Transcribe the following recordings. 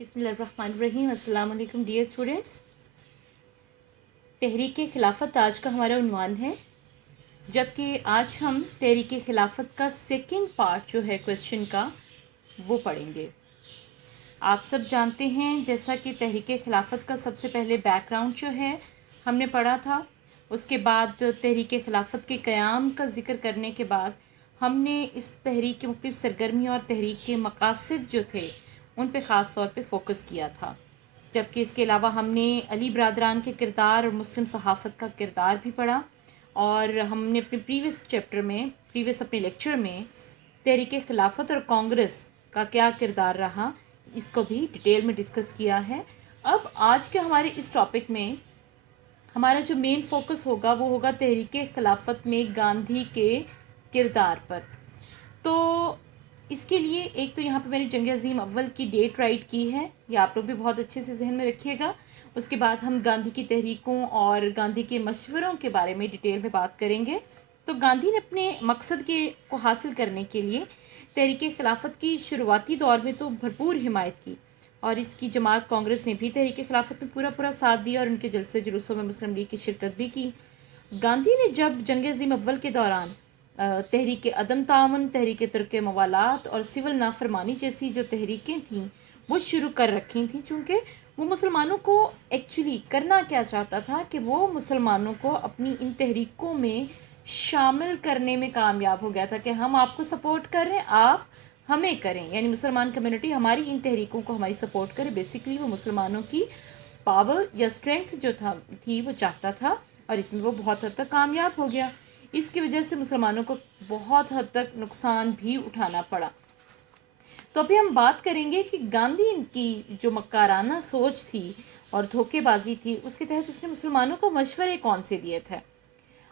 बिस्मिल्लाहिर्रहमानिर्रहीम। अस्सलाम वालेकुम डियर स्टूडेंट्स। तहरीक खिलाफत आज का हमारा उन्वान है, जबकि आज हम तहरीक खिलाफत का सेकंड पार्ट जो है क्वेश्चन का वो पढ़ेंगे। आप सब जानते हैं जैसा कि तहरीक खिलाफत का सबसे पहले बैकग्राउंड जो है हमने पढ़ा था। उसके बाद तहरीक खिलाफत के क़याम का ज़िक्र करने के बाद हमने इस तहरीक के मुख्तलिफ़ सरगर्मी और तहरीक के मकासद जो थे उन पे ख़ास तौर पे फोकस किया था। जबकि इसके अलावा हमने अली बरदरान के किरदार और मुस्लिम सहाफ़त का किरदार भी पढ़ा, और हमने अपने प्रीवियस अपने लेक्चर में तहरीक खिलाफत और कांग्रेस का क्या किरदार रहा इसको भी डिटेल में डिस्कस किया है। अब आज के हमारे इस टॉपिक में हमारा जो मेन फोकस होगा वो होगा तहरीक खिलाफत में गांधी के किरदार पर। तो इसके लिए एक तो यहाँ पे मैंने जंग अज़ीम अव्वल की डेट राइट की है, ये आप लोग भी बहुत अच्छे से जहन में रखिएगा। उसके बाद हम गांधी की तहरीकों और गांधी के मशवरों के बारे में डिटेल में बात करेंगे। तो गांधी ने अपने मकसद को हासिल करने के लिए तहरीक खिलाफत की शुरुआती दौर में तो भरपूर हिमायत की, और इसकी जमात कांग्रेस ने भी तहरीक खिलाफत में पूरा साथ दिया और उनके जलसे जुलूसों में मुस्लिम लीग की शिरकत भी की। गांधी ने जब जंग अज़ीम अव्वल के दौरान तहरीक अदम तावन, तहरीक तुर्क मवालात और सिविल नाफरमानी जैसी जो तहरीकें थीं वो शुरू कर रखी थीं, चूँकि वो मुसलमानों को एक्चुअली करना क्या चाहता था कि वो मुसलमानों को अपनी इन तहरीकों में शामिल करने में कामयाब हो गया था कि हम आपको सपोर्ट कर रहे हैं, आप हमें करें, यानी मुसलमान कम्युनिटी हमारी इन तहरीकों को हमारी सपोर्ट करे। बेसिकली वो मुसलमानों की पावर या स्ट्रेंथ जो थी वो चाहता था, और इसमें वो बहुत हद तक कामयाब हो गया। इसकी वजह से मुसलमानों को बहुत हद तक नुकसान भी उठाना पड़ा। तो अभी हम बात करेंगे कि गांधी की जो मक्काराना सोच थी और धोखेबाजी थी, उसके तहत उसने मुसलमानों को मशवरे कौन से दिए थे,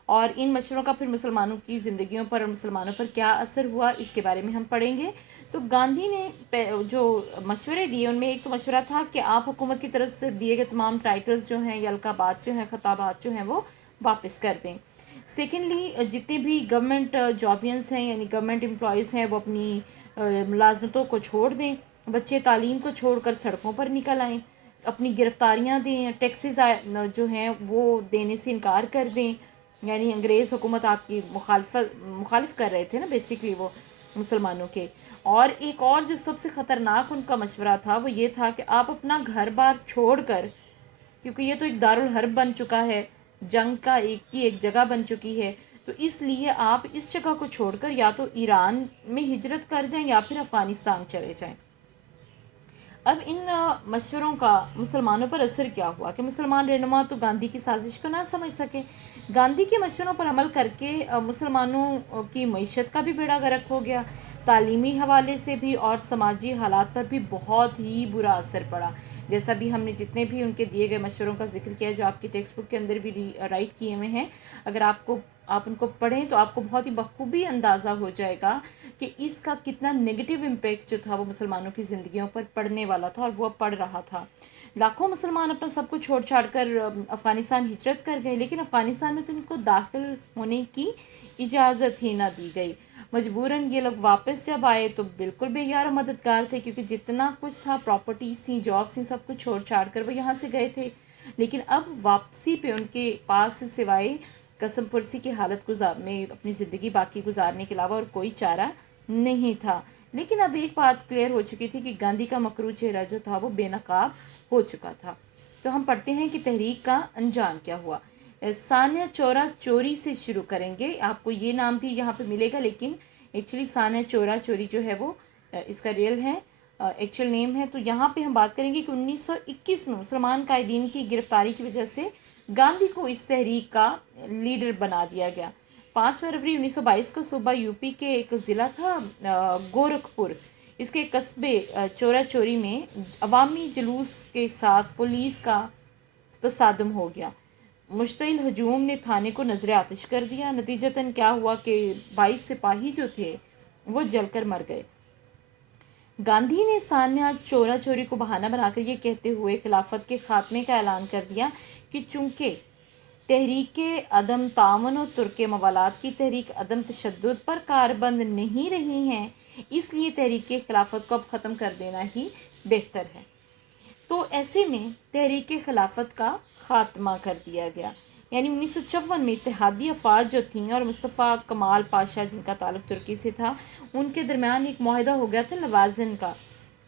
और इन मशवरों का फिर मुसलमानों की ज़िंदगियों पर और मुसलमानों पर क्या असर हुआ इसके बारे में हम पढ़ेंगे। तो गांधी ने जो मशवरे दिए उनमें एक तो मशवरा था कि आप हुकूमत की तरफ से दिए गए तमाम टाइटल्स जो हैं या अलकाबात जो हैं, खताबात जो हैं, वो वापस कर दें। सेकेंडली, जितने भी गवर्नमेंट जॉबियंस हैं यानी गवर्नमेंट एम्प्लॉयज़ हैं वो अपनी मुलाजमतों को छोड़ दें, बच्चे तालीम को छोड़कर सड़कों पर निकल आएँ, अपनी गिरफ्तारियाँ दें, टैक्सेस जो हैं वो देने से इनकार कर दें, यानी अंग्रेज़ हुकूमत आपकी मुखालिफ कर रहे थे ना बेसिकली वो मुसलमानों के। और एक और जो सबसे ख़तरनाक उनका मशवरा था वो ये था कि आप अपना घर बार छोड़ कर, क्योंकि ये तो एक दारुल हर्ब बन चुका है, जंग का एक जगह बन चुकी है, तो इसलिए आप इस जगह को छोड़कर या तो ईरान में हिजरत कर जाएं या फिर अफ़गानिस्तान चले जाएं। अब इन मशवरों का मुसलमानों पर असर क्या हुआ कि मुसलमान रहनुमा तो गांधी की साजिश को ना समझ सके। गांधी के मशवरों पर अमल करके मुसलमानों की मईशत का भी बेड़ा गर्क हो गया, तालीमी हवाले से भी और समाजी हालात पर भी बहुत ही बुरा असर पड़ा। जैसा भी हमने जितने भी उनके दिए गए मशवरों का जिक्र किया जो आपकी टेक्स्ट बुक के अंदर भी राइट किए हुए हैं, अगर आप उनको पढ़ें तो आपको बहुत ही बखूबी अंदाज़ा हो जाएगा कि इसका कितना नेगेटिव इम्पैक्ट जो था वो मुसलमानों की ज़िंदगियों पर पड़ने वाला था, और वो पड़ रहा था। लाखों मुसलमान अपना सब कुछ छोड़ छाड़ कर अफ़गानिस्तान हिजरत कर गए, लेकिन अफ़गानिस्तान में तो उनको दाखिल होने की इजाज़त ही ना दी गई। मजबूरन ये लोग वापस जब आए तो बिल्कुल बेयार मददगार थे, क्योंकि जितना कुछ था, प्रॉपर्टीज़ थी, जॉब्स थी, सब कुछ छोड़ छाड़ कर वो यहाँ से गए थे। लेकिन अब वापसी पे उनके पास सिवाय कसम पुरसी की हालत में अपनी ज़िंदगी बाकी गुजारने के अलावा और कोई चारा नहीं था। लेकिन अब एक बात क्लियर हो चुकी थी कि गांधी का मकरू चेहरा जो था वो बेनकाब हो चुका था। तो हम पढ़ते हैं कि तहरीक का अंजाम क्या हुआ। सान्या चोरा चोरी से शुरू करेंगे, आपको ये नाम भी यहाँ पे मिलेगा, लेकिन एक्चुअली सान्या चोरा चोरी जो है वो इसका रियल है, एक्चुअल नेम है। तो यहाँ पे हम बात करेंगे कि 1921 में मुसलमान कायदीन की गिरफ्तारी की वजह से गांधी को इस तहरीक का लीडर बना दिया गया। 5 फरवरी 1922 को सुबह यूपी के एक ज़िला था गोरखपुर, इसके कस्बे चोरा चोरी में अवामी जुलूस के साथ पुलिस का तसादम हो गया। मुश्तिल हजूम ने थाने को नजर आतिश कर दिया। नतीजतन क्या हुआ कि 22 सिपाही जो थे वो जलकर मर गए। गांधी ने सान्या चोरा चोरी को बहाना बनाकर ये कहते हुए खिलाफत के खात्मे का ऐलान कर दिया कि चूंकि तहरीक अदम तावन और तुर्क मवालात की तहरीक अदम तशद्दुद पर कारबंद नहीं रही हैं, इसलिए तहरीक खिलाफत को अब ख़त्म कर देना ही बेहतर है। تو ایسے میں تحریک خلافت کا خاتمہ کر دیا گیا، یعنی 1954 میں اتحادی افواج جو تھیں اور مصطفیٰ کمال پاشا جن کا تعلق ترکی سے تھا، ان کے درمیان ایک معاہدہ ہو گیا تھا لوازن کا،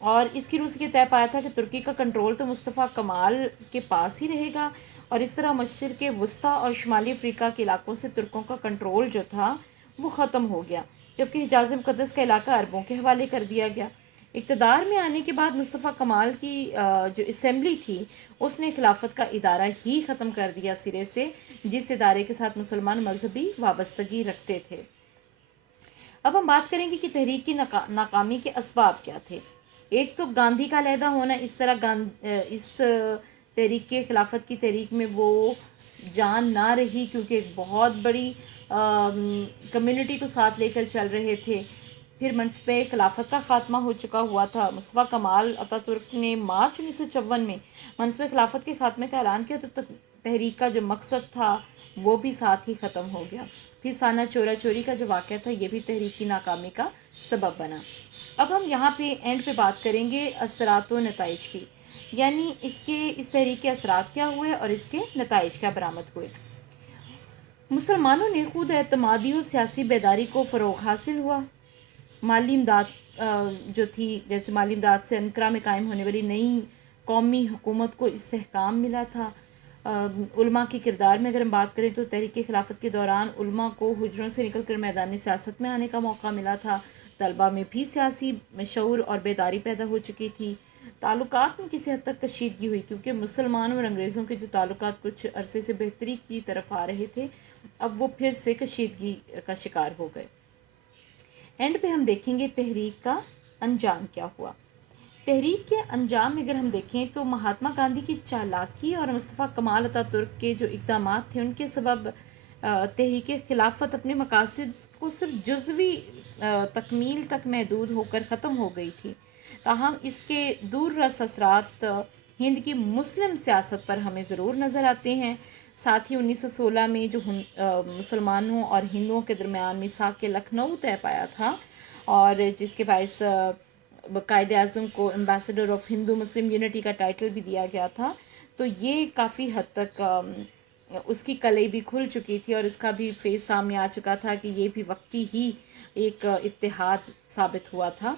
اور اس کی روح سے یہ طے پایا تھا کہ ترکی کا کنٹرول تو مصطفیٰ کمال کے پاس ہی رہے گا، اور اس طرح مشرق وسطیٰ اور شمالی افریقہ کے علاقوں سے ترکوں کا کنٹرول جو تھا وہ ختم ہو گیا، جبکہ حجاز مقدس کا علاقہ عربوں کے حوالے کر دیا گیا۔ اقتدار میں آنے کے بعد مصطفیٰ کمال کی جو اسمبلی تھی اس نے خلافت کا ادارہ ہی ختم کر دیا سرے سے، جس ادارے کے ساتھ مسلمان مذہبی وابستگی رکھتے تھے۔ اب ہم بات کریں گے کہ تحریک کی ناکامی کے اسباب کیا تھے۔ ایک تو گاندھی کا علیحدہ ہونا، اس تحریک کے خلافت کی تحریک میں وہ جان نہ رہی، کیونکہ ایک بہت بڑی کمیونٹی کو ساتھ لے کر چل رہے تھے۔ پھر منصب خلافت کا خاتمہ ہو چکا ہوا تھا، مصطفیٰ کمال اتا ترک نے مارچ 1954 میں منصب خلافت کے خاتمے کا اعلان کیا، تو تحریک کا جو مقصد تھا وہ بھی ساتھ ہی ختم ہو گیا۔ پھر سانہ چورا چوری کا جو واقعہ تھا یہ بھی تحریک کی ناکامی کا سبب بنا۔ اب ہم یہاں پہ اینڈ پہ بات کریں گے اثرات و نتائج کی، یعنی اس تحریک کے اثرات کیا ہوئے اور اس کے نتائج کیا برآمد ہوئے۔ مسلمانوں نے خود اعتمادی و سیاسی بیداری کو فروغ حاصل ہوا، مالی امداد جو تھی، جیسے مالی امداد سے انقرہ میں قائم ہونے والی نئی قومی حکومت کو استحکام ملا تھا۔ علماء کی کردار میں اگر ہم بات کریں تو تحریک خلافت کے دوران علماء کو حجروں سے نکل کر میدان سیاست میں آنے کا موقع ملا تھا، طلباء میں بھی سیاسی شعور اور بیداری پیدا ہو چکی تھی، تعلقات میں کسی حد تک کشیدگی ہوئی، کیونکہ مسلمانوں اور انگریزوں کے جو تعلقات کچھ عرصے سے بہتری کی طرف آ رہے تھے، اب وہ پھر سے کشیدگی کا شکار ہو گئے۔ اینڈ پہ ہم دیکھیں گے تحریک کا انجام کیا ہوا۔ تحریک کے انجام میں اگر ہم دیکھیں تو مہاتما گاندھی کی چالاکی اور مصطفیٰ کمال اتا ترک کے جو اقدامات تھے ان کے سبب تحریک خلافت اپنے مقاصد کو صرف جزوی تکمیل تک محدود ہو کر ختم ہو گئی تھی، تاہم اس کے دور رس اثرات ہند کی مسلم سیاست پر ہمیں ضرور نظر آتے ہیں۔ ساتھ ہی 1916 میں جو مسلمانوں اور ہندوؤں کے درمیان میثاق لکھنؤ طے پایا تھا، اور جس کے باعث قائد اعظم کو ambassador of Hindu Muslim unity کا ٹائٹل بھی دیا گیا تھا، تو یہ کافی حد تک اس کی کلئی بھی کھل چکی تھی اور اس کا بھی فیس سامنے آ چکا تھا کہ یہ بھی وقتی ہی ایک اتحاد ثابت ہوا تھا۔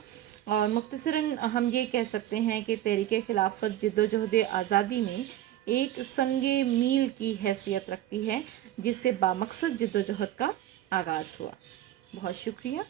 اور مختصراً ہم یہ کہہ سکتے ہیں کہ تحریک خلافت جد و جہد آزادی میں ایک سنگ میل کی حیثیت رکھتی ہے، جس سے بامقصد جد و جہد کا آغاز ہوا۔ بہت شکریہ۔